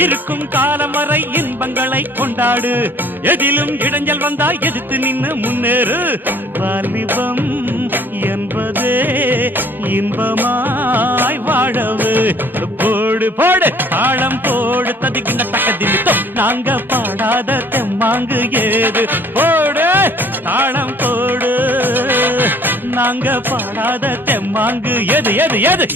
இருக்கும் காலம் வரை இன்பங்களை கொண்டாடு. எதிலும் இடைஞ்சல் வந்தா எதிர்த்து நின்னு முன்னேறு. வாலிபம் என்பதே இன்பமாய் வாழவு. போடு போடு தாளம் போடு ததிக்கின்ற தக்கதிமித்தம் நாங்க பாடாத தெம்மாங்கு ஏது. போடு தாளம் போடு நாங்க பாடாத தெம்மாங்கு எது எது எது.